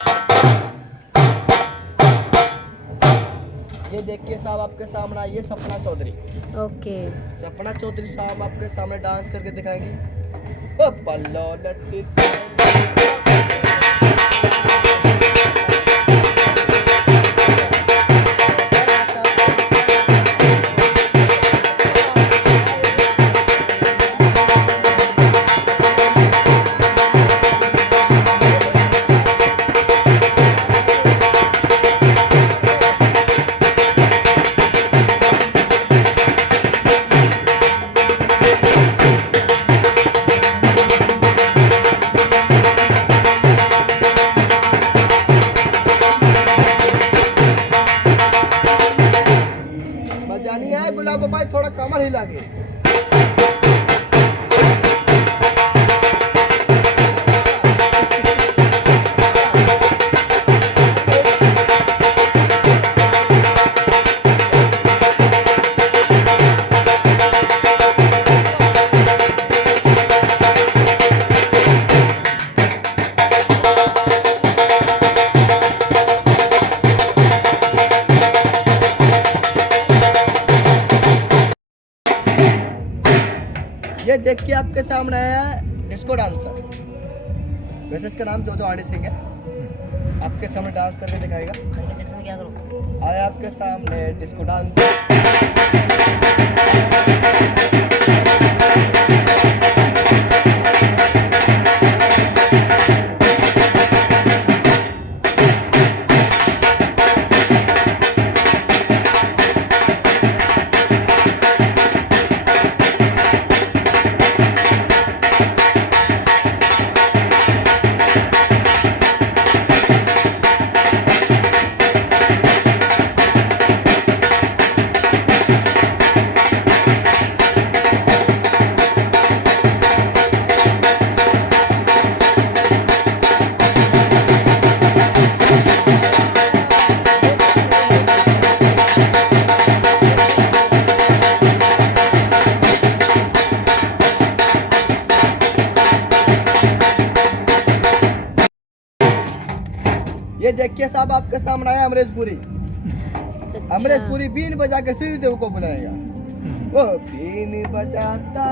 ये देखिए साहब आपके सामने आई है सपना चौधरी। ओके। सपना चौधरी साहब आपके सामने डांस करके दिखाएंगी। ओ पल्लो लट्टी बजानी है गुलाब भाई, थोड़ा कमर हिला के। ये देखिए आपके सामने है डिस्को डांसर। वैसे इसका नाम जो आर्टिस्ट सिंह है, आपके सामने डांस करके दिखाएगा। क्या करूं? आए आपके सामने डिस्को डांसर। ये देखिए साहब आपके सामने आया अमरीश पुरी। अमरीश पुरी बीन बजा के श्रीदेव को बुलाएगा। वो बीन बजाता